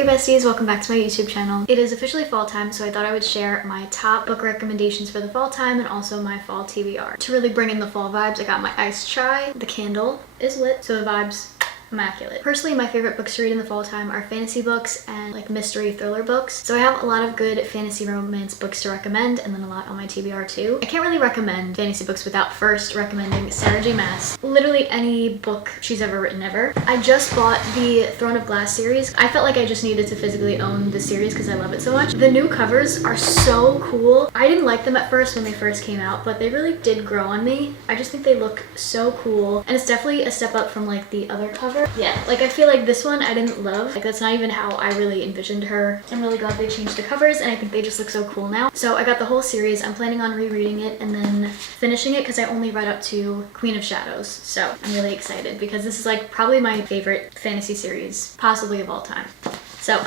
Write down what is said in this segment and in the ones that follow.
Hey besties, welcome back to my YouTube channel. It is officially fall time, so I thought I would share my top book recommendations for the fall time and also my fall TBR. To really bring in the fall vibes, I got my iced chai. The candle is lit, so the vibes immaculate. Personally, my favorite books to read in the fall time are fantasy books and like mystery thriller books. So I have a lot of good fantasy romance books to recommend and then a lot on my TBR too. I can't really recommend fantasy books without first recommending Sarah J Maas. Literally any book she's ever written ever. I just bought the Throne of Glass series. I felt like I just needed to physically own the series because I love it so much. The new covers are so cool. I didn't like them at first when they first came out, but they really did grow on me. I just think they look so cool and it's definitely a step up from like the other cover. Yeah, like I feel like this one I didn't love. Like that's not even how I really envisioned her. I'm really glad they changed the covers and I think they just look so cool now. So I got the whole series. I'm planning on rereading it and then finishing it because I only read up to Queen of Shadows. So I'm really excited because this is like probably my favorite fantasy series, possibly of all time. So I'm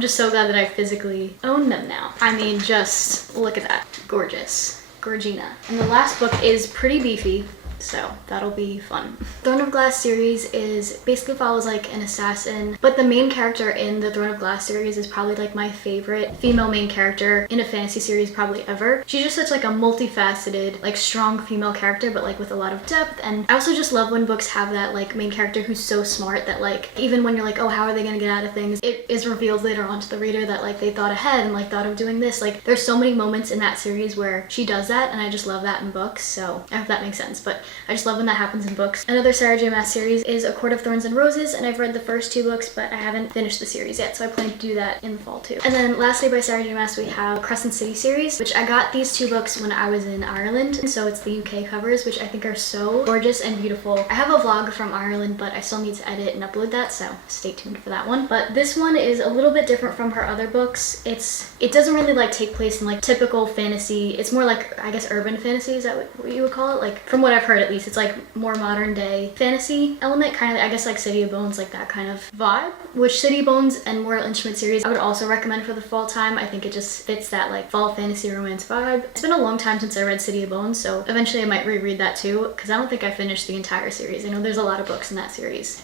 just so glad that I physically own them now. I mean, just look at that. Gorgeous. Gorgina. And the last book is pretty beefy, so that'll be fun. Throne of Glass series is basically follows like an assassin, but the main character in the Throne of Glass series is probably like my favorite female main character in a fantasy series probably ever. She's just such like a multifaceted, like strong female character, but like with a lot of depth. And I also just love when books have that like main character who's so smart that like even when you're like, oh, how are they gonna get out of things, it is revealed later on to the reader that like they thought ahead and like thought of doing this. Like there's so many moments in that series where she does that and I just love that in books. So I hope that makes sense, but I just love when that happens in books. Another Sarah J Maas series is A Court of Thorns and Roses, and I've read the first two books, but I haven't finished the series yet, so I plan to do that in the fall too. And then lastly by Sarah J Maas we have Crescent City series, which I got these two books when I was in Ireland, and so it's the UK covers, which I think are so gorgeous and beautiful. I have a vlog from Ireland, but I still need to edit and upload that, so stay tuned for that one. But this one is a little bit different from her other books. It doesn't really like take place in like typical fantasy. It's more like, I guess, urban fantasy, is that what you would call it? Like from what I've heard at least, it's like more modern day fantasy element, kind of I guess like City of Bones, like that kind of vibe. Which City of Bones and Mortal Instruments series I would also recommend for the fall time. I think it just fits that like fall fantasy romance vibe. It's been a long time since I read City of Bones, so eventually I might reread that too because I don't think I finished the entire series. I know there's a lot of books in that series.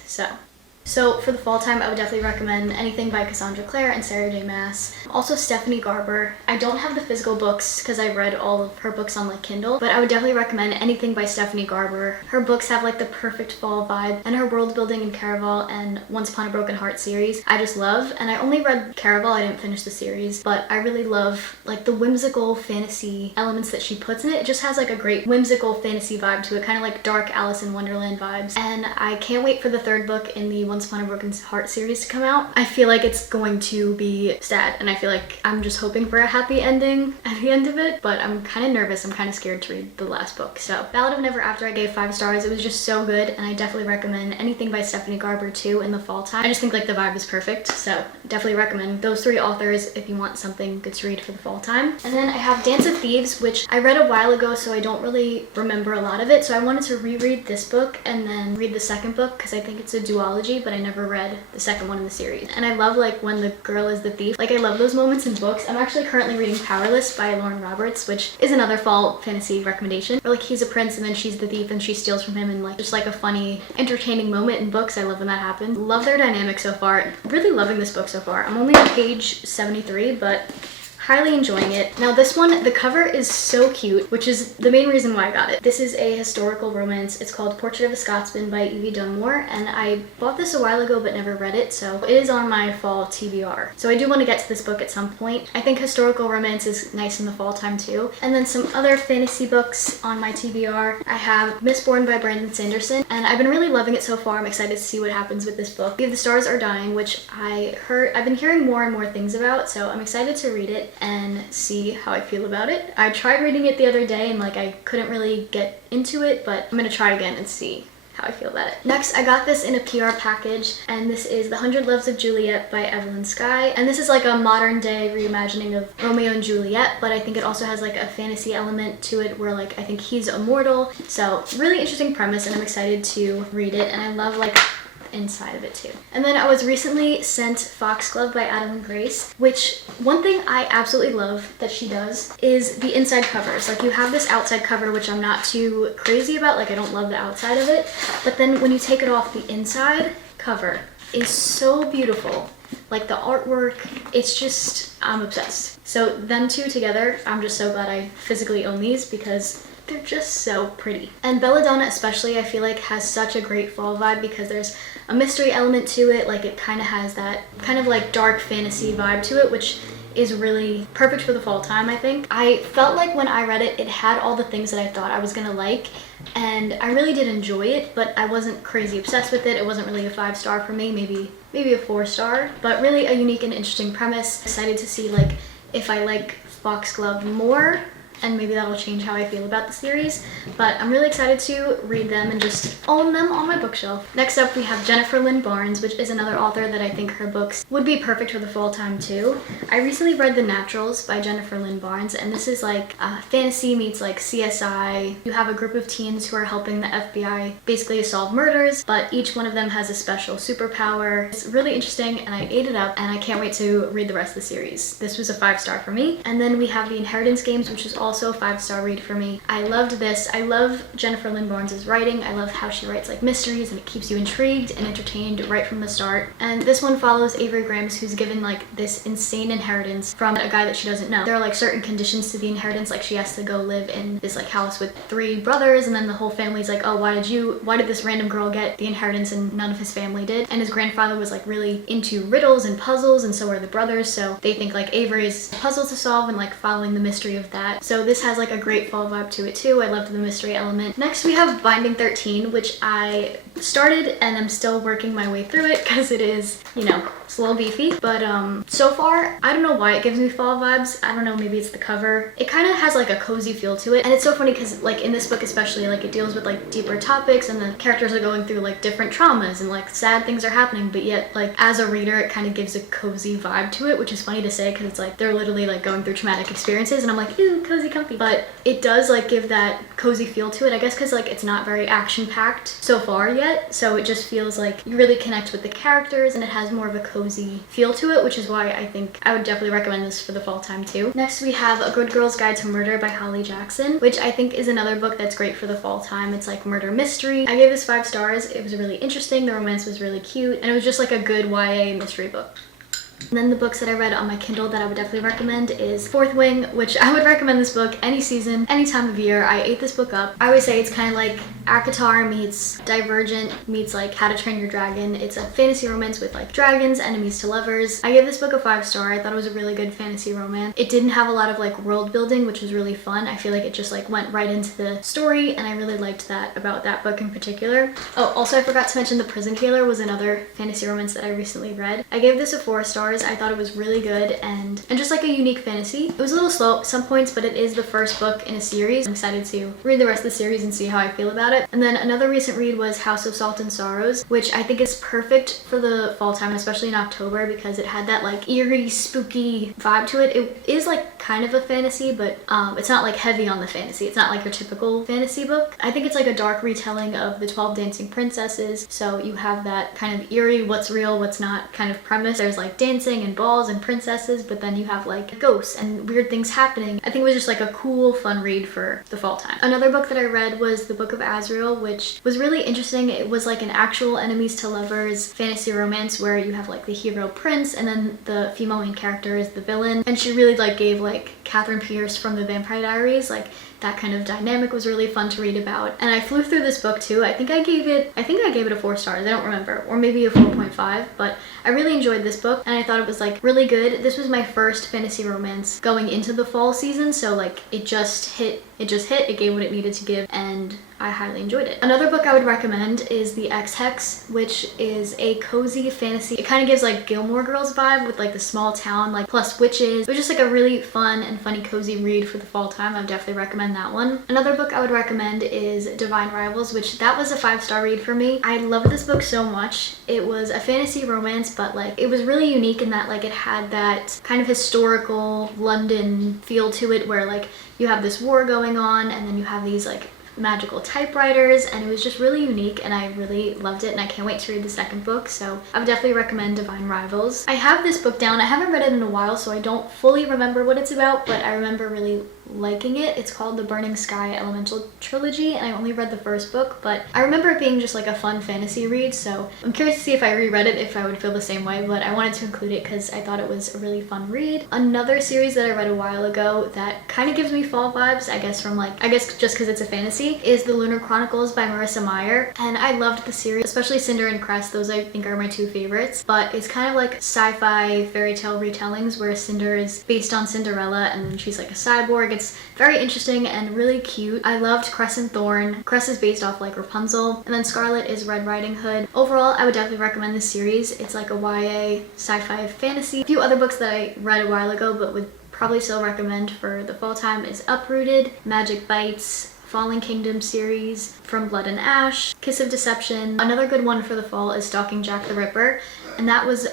So for the fall time, I would definitely recommend anything by Cassandra Clare and Sarah J Maas. Also Stephanie Garber. I don't have the physical books because I read all of her books on like Kindle, but I would definitely recommend anything by Stephanie Garber. Her books have like the perfect fall vibe, and her world building in Caraval and Once Upon a Broken Heart series I just love. And I only read Caraval, I didn't finish the series, but I really love like the whimsical fantasy elements that she puts in it. It just has like a great whimsical fantasy vibe to it, kind of like dark Alice in Wonderland vibes. And I can't wait for the third book in the Once Upon a Broken Heart series to come out. I feel like it's going to be sad, and I feel like I'm just hoping for a happy ending at the end of it, but I'm kind of nervous. I'm kind of scared to read the last book. So Ballad of Never After I gave 5 stars. It was just so good, and I definitely recommend anything by Stephanie Garber too in the fall time. I just think like the vibe is perfect, so definitely recommend those 3 authors if you want something good to read for the fall time. And then I have Dance of Thieves, which I read a while ago, so I don't really remember a lot of it, so I wanted to reread this book and then read the second book because I think it's a duology, but I never read the second one in the series. And I love like when the girl is the thief. Like I love those moments in books. I'm actually currently reading Powerless by Lauren Roberts, which is another fall fantasy recommendation. Where like he's a prince and then she's the thief and she steals from him, and like just like a funny, entertaining moment in books. I love when that happens. Love their dynamic so far. Really loving this book so far. I'm only on page 73, but highly enjoying it. Now this one, the cover is so cute, which is the main reason why I got it. This is a historical romance. It's called Portrait of a Scotsman by Evie Dunmore, and I bought this a while ago but never read it, so it is on my fall TBR. So I do want to get to this book at some point. I think historical romance is nice in the fall time too. And then some other fantasy books on my TBR. I have Mistborn by Brandon Sanderson, and I've been really loving it so far. I'm excited to see what happens with this book. The Stars Are Dying, which I've been hearing more and more things about, so I'm excited to read it and see how I feel about it. I tried reading it the other day and like I couldn't really get into it, but I'm gonna try again and see how I feel about it. Next, I got this in a PR package, and this is The 100 Loves of Juliet by Evelyn Skye. And this is like a modern day reimagining of Romeo and Juliet, but I think it also has like a fantasy element to it where like I think he's immortal. So really interesting premise, and I'm excited to read it. And I love like inside of it too. And then I was recently sent Foxglove by Adam and Grace, which one thing I absolutely love that she does is the inside covers. Like you have this outside cover, which I'm not too crazy about, like I don't love the outside of it, but then when you take it off, the inside cover is so beautiful. Like the artwork, it's just, I'm obsessed. So them two together, I'm just so glad I physically own these because they're just so pretty. And Belladonna especially, I feel like has such a great fall vibe because there's a mystery element to it. Like it kind of has that kind of like dark fantasy vibe to it, which is really perfect for the fall time, I think. I felt like when I read it, it had all the things that I thought I was gonna like, and I really did enjoy it, but I wasn't crazy obsessed with it. It wasn't really a 5-star for me, maybe a 4-star, but really a unique and interesting premise. Excited to see like if I like Foxglove more, and maybe that'll change how I feel about the series, but I'm really excited to read them and just own them on my bookshelf. Next up we have Jennifer Lynn Barnes, which is another author that I think her books would be perfect for the fall time too. I recently read The Naturals by Jennifer Lynn Barnes, and this is like fantasy meets like CSI. You have a group of teens who are helping the FBI basically solve murders, but each one of them has a special superpower. It's really interesting and I ate it up and I can't wait to read the rest of the series. This was a 5-star for me. And then we have The Inheritance Games, which is also a 5-star read for me. I loved this. I love Jennifer Lynn Barnes' writing. I love how she writes like mysteries and it keeps you intrigued and entertained right from the start. And this one follows Avery Grams, who's given like this insane inheritance from a guy that she doesn't know. There are like certain conditions to the inheritance, like she has to go live in this like house with 3 brothers, and then the whole family's like, oh, why did this random girl get the inheritance and none of his family did? And his grandfather was like really into riddles and puzzles, and so are the brothers, so they think like Avery's a puzzle to solve and like following the mystery of that. So this has like a great fall vibe to it too. I loved the mystery element. Next we have Binding 13, which I started and I'm still working my way through it because it is, you know, it's a little beefy, but so far I don't know why it gives me fall vibes. I don't know, maybe it's the cover. It kind of has like a cozy feel to it, and it's so funny because like in this book especially, like it deals with like deeper topics and the characters are going through like different traumas and like sad things are happening, but yet like as a reader it kind of gives a cozy vibe to it, which is funny to say because it's like they're literally like going through traumatic experiences and I'm like, ooh, cozy comfy. But it does like give that cozy feel to it, I guess, because like it's not very action packed so far yet, so it just feels like you really connect with the characters and it has more of a cozy feel to it, which is why I think I would definitely recommend this for the fall time too. Next we have A Good Girl's Guide to Murder by Holly Jackson, which I think is another book that's great for the fall time. It's like murder mystery. I gave this 5 stars. It was really interesting, the romance was really cute, and it was just like a good YA mystery book. And then the books that I read on my Kindle that I would definitely recommend is Fourth Wing, which I would recommend this book any season, any time of year. I ate this book up. I always say it's kind of like ACOTAR meets Divergent meets like How to Train Your Dragon. It's a fantasy romance with like dragons, enemies to lovers. I gave this book a 5-star. I thought it was a really good fantasy romance. It didn't have a lot of like world building, which was really fun. I feel like it just like went right into the story, and I really liked that about that book in particular. Oh, also I forgot to mention The Prison Healer was another fantasy romance that I recently read. I gave this a 4 stars. I thought it was really good and just like a unique fantasy. It was a little slow at some points, but it is the first book in a series. I'm excited to read the rest of the series and see how I feel about it. And then another recent read was House of Salt and Sorrows, which I think is perfect for the fall time, especially in October, because it had that like eerie, spooky vibe to it. It is like kind of a fantasy, but it's not like heavy on the fantasy. It's not like your typical fantasy book. I think it's like a dark retelling of the 12 Dancing Princesses, so you have that kind of eerie, what's real, what's not kind of premise. There's like dancing and balls and princesses, but then you have like ghosts and weird things happening. I think it was just like a cool, fun read for the fall time. Another book that I read was The Book of Azrael, which was really interesting. It was like an actual enemies to lovers fantasy romance where you have like the hero prince and then the female main character is the villain, and she really like gave like Catherine Pierce from The Vampire Diaries, like that kind of dynamic was really fun to read about. And I flew through this book too. I think I gave it a 4 stars. I don't remember, or maybe a 4.5, but I really enjoyed this book and I thought it was like really good. This was my first fantasy romance going into the fall season, so like it just hit, it gave what it needed to give, and I highly enjoyed it. Another book I would recommend is The Ex-Hex, which is a cozy fantasy. It kind of gives like Gilmore Girls vibe with like the small town, like plus witches. It was just like a really fun and funny cozy read for the fall time. I would definitely recommend that one. Another book I would recommend is Divine Rivals, which that was a 5-star read for me. I loved this book so much. It was a fantasy romance, but like it was really unique in that like it had that kind of historical London feel to it where like you have this war going on and then you have these like magical typewriters, and it was just really unique and I really loved it, and I can't wait to read the second book, so I would definitely recommend Divine Rivals. I have this book down. I haven't read it in a while, so I don't fully remember what it's about, but I remember really liking it. It's called the Burning Sky Elemental Trilogy, and I only read the first book, but I remember it being just like a fun fantasy read, so I'm curious to see if I reread it if I would feel the same way, but I wanted to include it because I thought it was a really fun read. Another series that I read a while ago that kind of gives me fall vibes, I guess just because it's a fantasy, is The Lunar Chronicles by Marissa Meyer, and I loved the series, especially Cinder and Crest. Those I think are my two favorites, but it's kind of like sci-fi fairy tale retellings where Cinder is based on Cinderella and then she's like a cyborg. It's very interesting and really cute. I loved Cress and Thorn. Cress is based off like Rapunzel, and then Scarlet is Red Riding Hood. Overall, I would definitely recommend this series. It's like a YA sci-fi fantasy. A few other books that I read a while ago but would probably still recommend for the fall time is Uprooted, Magic Bites, Falling Kingdom series, From Blood and Ash, Kiss of Deception. Another good one for the fall is Stalking Jack the Ripper, and that was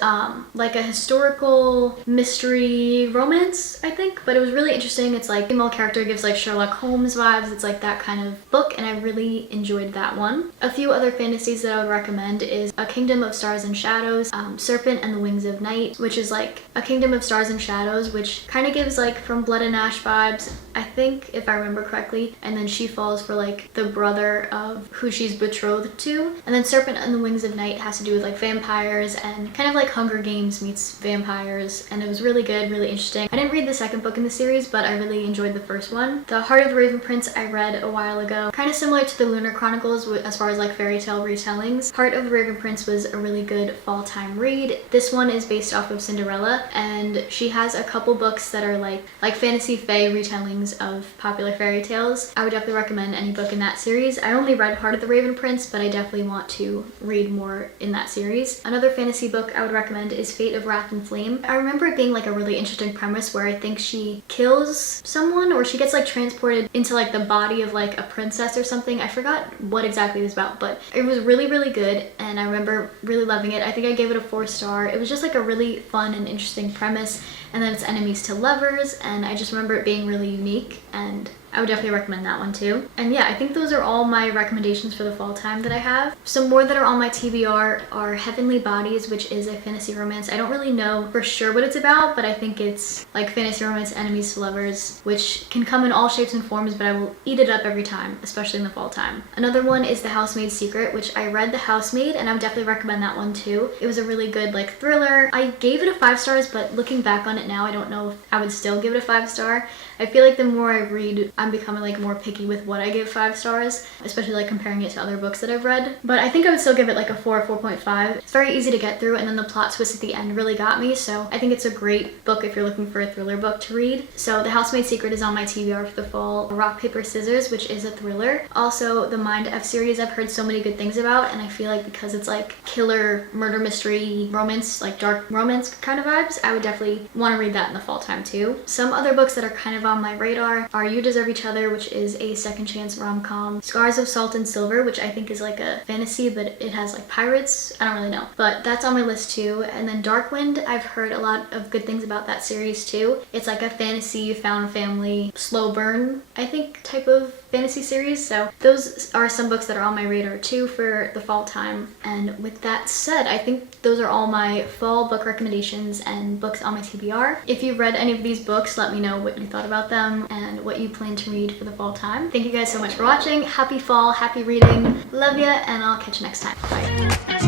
like a historical mystery romance, I think, but it was really interesting. It's like female character gives like Sherlock Holmes vibes. It's like that kind of book, and I really enjoyed that one. A few other fantasies that I would recommend is A Kingdom of Stars and Shadows, Serpent and the Wings of Night, which is like A Kingdom of Stars and Shadows, which kind of gives like From Blood and Ash vibes, I think, if I remember correctly, and then she falls for like the brother of who she's betrothed to. And then Serpent and the Wings of Night has to do with like vampires and kind of like Hunger Games meets vampires, and it was really good, really interesting. I didn't read the second book in the series, but I really enjoyed the first one. The Heart of the Raven Prince I read a while ago, kind of similar to the Lunar Chronicles as far as like fairy tale retellings. Heart of the Raven Prince was a really good fall time read. This one is based off of Cinderella, and she has a couple books that are like fantasy fae retellings of popular fairy tales. I would definitely recommend any book in that series. I only read Heart of the Raven Prince, but I definitely want to read more in that series. Another fantasy book I would recommend is Fate of Wrath and Flame. I remember it being like a really interesting premise where I think she kills someone, or she gets like transported into like the body of like a princess or something. I forgot what exactly it was about, but it was really, really good, and I remember really loving it. I think I gave it a 4-star. It was just like a really fun and interesting premise, and then it's enemies to lovers, and I just remember it being really unique, and I would definitely recommend that one too. And yeah, I think those are all my recommendations for the fall time that I have. Some more that are on my TBR are Heavenly Bodies, which is a fantasy romance. I don't really know for sure what it's about, but I think it's like fantasy romance enemies to lovers, which can come in all shapes and forms, but I will eat it up every time, especially in the fall time. Another one is The Housemaid's Secret, which I read The Housemaid, and I would definitely recommend that one too. It was a really good like thriller. I gave it a 5 stars, but looking back on it now, I don't know if I would still give it a 5-star. I feel like the more I read, I'm becoming like more picky with what I give 5 stars, especially like comparing it to other books that I've read. But I think I would still give it like a 4 or 4.5. It's very easy to get through, and then the plot twist at the end really got me, so I think it's a great book if you're looking for a thriller book to read. So The Housemaid's Secret is on my TBR for the fall. Rock, Paper, Scissors, which is a thriller. Also, the Mind F series I've heard so many good things about, and I feel like because it's like killer, murder, mystery, romance, like dark romance kind of vibes, I would definitely want to read that in the fall time too. Some other books that are kind of on my radar are You Deserve Each Other, which is a second chance rom-com. Scars of Salt and Silver, which I think is like a fantasy, but it has like pirates. I don't really know, but that's on my list too. And then Darkwind, I've heard a lot of good things about that series too. It's like a fantasy, found family, slow burn, I think, type of fantasy series. So those are some books that are on my radar too for the fall time. And with that said, I think those are all my fall book recommendations and books on my TBR. If you've read any of these books, let me know what you thought about them and what you plan to read for the fall time. Thank you guys so much for watching. Happy fall, happy reading. Love ya, and I'll catch you next time. Bye.